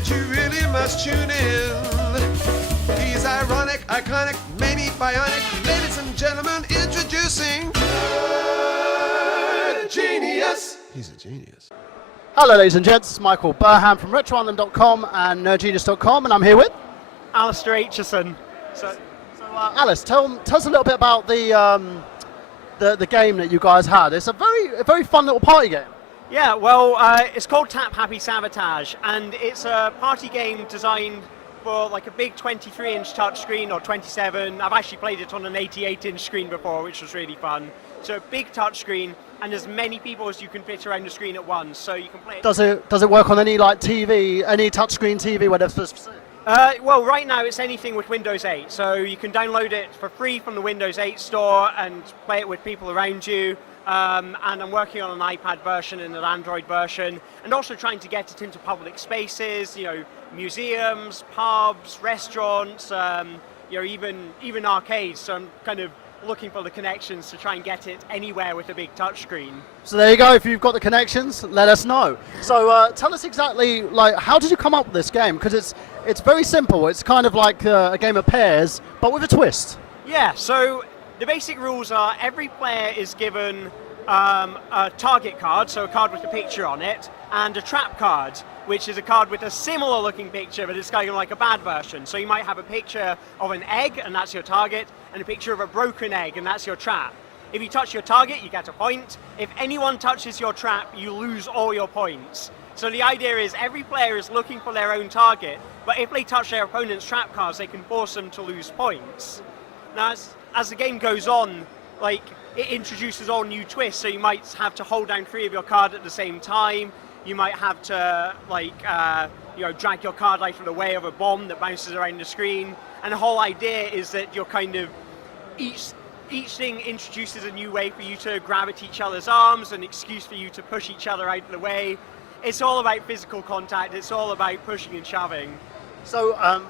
and you really must tune in. He's ironic, iconic, maybe bionic. Ladies and gentlemen, introducing Genius. He's a genius. Hello ladies and gents, it's Michael Burham from RetroRandom.com and nerdgenius.com, and I'm here with Alister Aicheston. Alice, tell us a little bit about the game that you guys had. It's a very fun little party game. Yeah, well, it's called Tap Happy Sabotage, and it's a party game designed for like a big 23-inch touchscreen or 27. I've actually played it on an 88-inch screen before, which was really fun. So a big touchscreen, and as many people as you can fit around the screen at once, so you can play it. Does it work on any like TV, any touchscreen TV, whatever? Well, right now it's anything with Windows 8, so you can download it for free from the Windows 8 store and play it with people around you. And I'm working on an iPad version and an Android version, and also trying to get it into public spaces, you know, museums, pubs, restaurants, you know, even arcades. So I'm kind of looking for the connections to try and get it anywhere with a big touchscreen. So there you go. If you've got the connections, let us know. So tell us exactly, like, how did you come up with this game? Because it's very simple. It's kind of like a game of pairs, but with a twist. Yeah. So the basic rules are every player is given a target card, so a card with a picture on it, and a trap card, which is a card with a similar looking picture, but it's kind of like a bad version. So you might have a picture of an egg, and that's your target, and a picture of a broken egg, and that's your trap. If you touch your target, you get a point. If anyone touches your trap, you lose all your points. So the idea is every player is looking for their own target, but if they touch their opponent's trap cards, they can force them to lose points. Now, as the game goes on, like, it introduces all new twists, so you might have to hold down 3 of your cards at the same time. You might have to, like, you know, drag your card out of the way of a bomb that bounces around the screen. And the whole idea is that you're kind of, each thing introduces a new way for you to grab at each other's arms, an excuse for you to push each other out of the way. It's all about physical contact. It's all about pushing and shoving. So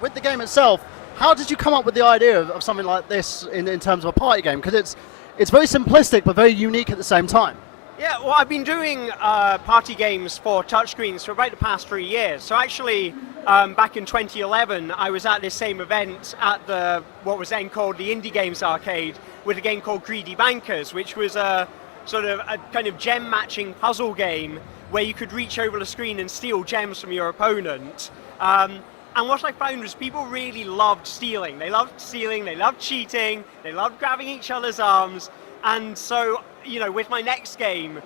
with the game itself, how did you come up with the idea of something like this in terms of a party game? Because it's very simplistic but very unique at the same time. Yeah, well, I've been doing party games for touchscreens for about the past 3 years. So actually, back in 2011, I was at this same event at what was then called the Indie Games Arcade with a game called Greedy Bankers, which was a sort of a kind of gem matching puzzle game where you could reach over the screen and steal gems from your opponent. And what I found was people really loved stealing. They loved stealing, they loved cheating, they loved grabbing each other's arms. And so, you know, with my next game,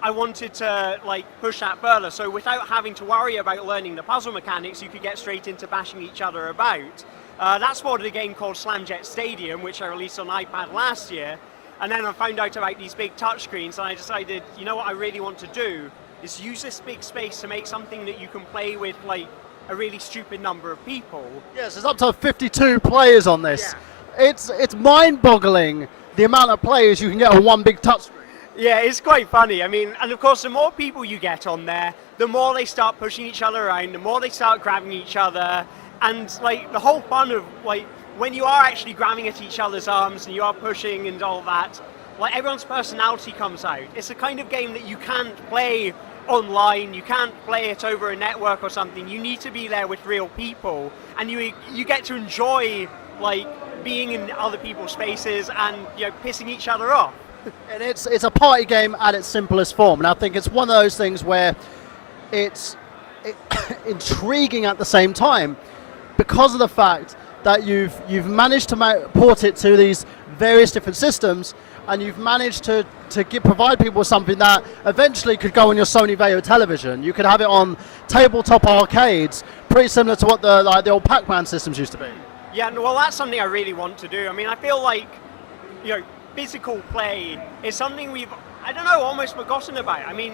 I wanted to, like, push that further. So without having to worry about learning the puzzle mechanics, you could get straight into bashing each other about. That's for the game called Slamjet Stadium, which I released on iPad last year. And then I found out about these big touchscreens, and I decided, you know what I really want to do is use this big space to make something that you can play with, like, a really stupid number of people. Yes, there's up to 52 players on this. Yeah. It's mind-boggling the amount of players you can get on one big touchscreen. Yeah, it's quite funny. I mean, and of course, the more people you get on there, the more they start pushing each other around, the more they start grabbing each other, and like the whole fun of like when you are actually grabbing at each other's arms and you are pushing and all that, like everyone's personality comes out. It's a kind of game that you can't play online, you can't play it over a network or something. You need to be there with real people, and you get to enjoy like being in other people's spaces and, you know, pissing each other off. And it's a party game at its simplest form, and I think it's one of those things where it's intriguing at the same time because of the fact that you've managed to port it to these various different systems, and you've managed to provide people with something that eventually could go on your Sony Vaio television. You could have it on tabletop arcades, pretty similar to what the old Pac-Man systems used to be. Yeah, well, that's something I really want to do. I mean, I feel like, you know, physical play is something we've, I don't know, almost forgotten about. I mean,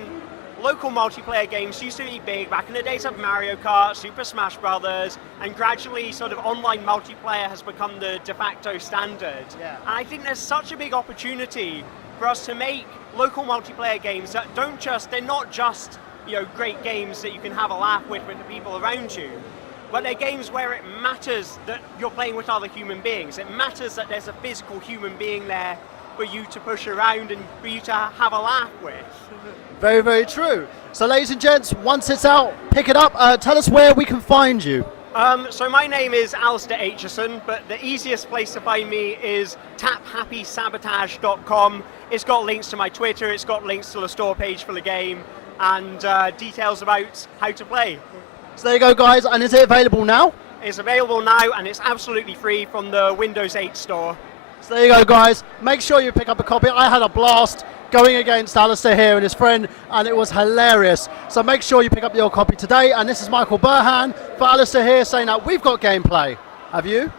local multiplayer games used to be big back in the days of Mario Kart, Super Smash Brothers, and gradually sort of online multiplayer has become the de facto standard. Yeah. And I think there's such a big opportunity for us to make local multiplayer games that they're not just, you know, great games that you can have a laugh with the people around you, but they're games where it matters that you're playing with other human beings. It matters that there's a physical human being there for you to push around and for you to have a laugh with. Very, very true. So, ladies and gents, once it's out, pick it up. Tell us where we can find you. So my name is Alister Aicheston, but the easiest place to find me is taphappysabotage.com. It's got links to my Twitter, it's got links to the store page for the game, and details about how to play. So there you go, guys. And is it available now? It's available now, and it's absolutely free from the Windows 8 store. So there you go, guys. Make sure you pick up a copy. I had a blast going against Alistair here and his friend, and it was hilarious. So make sure you pick up your copy today. And this is Michael Burhan for Alistair here saying that we've got gameplay. Have you?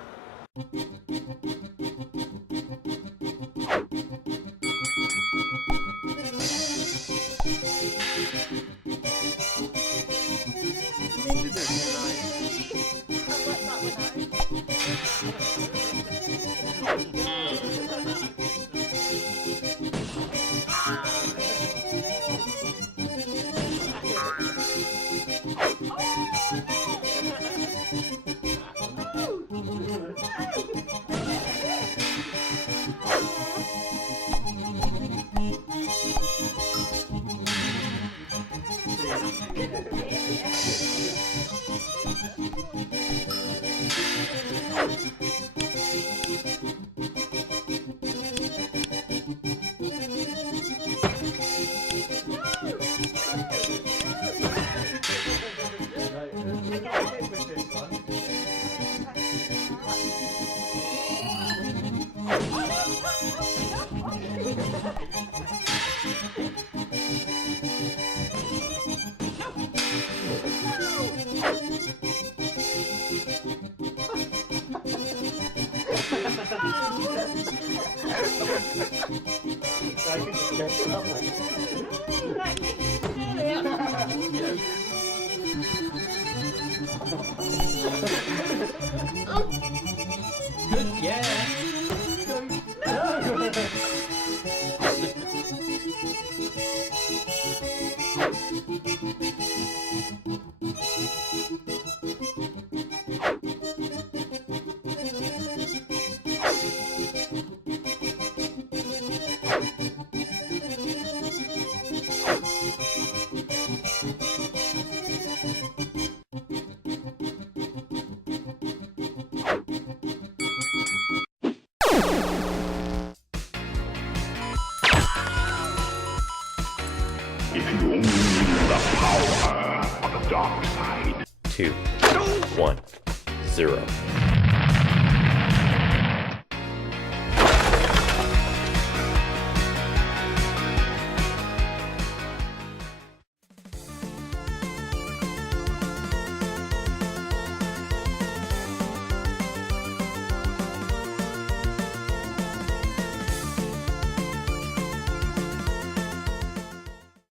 Good, yeah. If you only knew the power of the dark side. 2, 1, 0.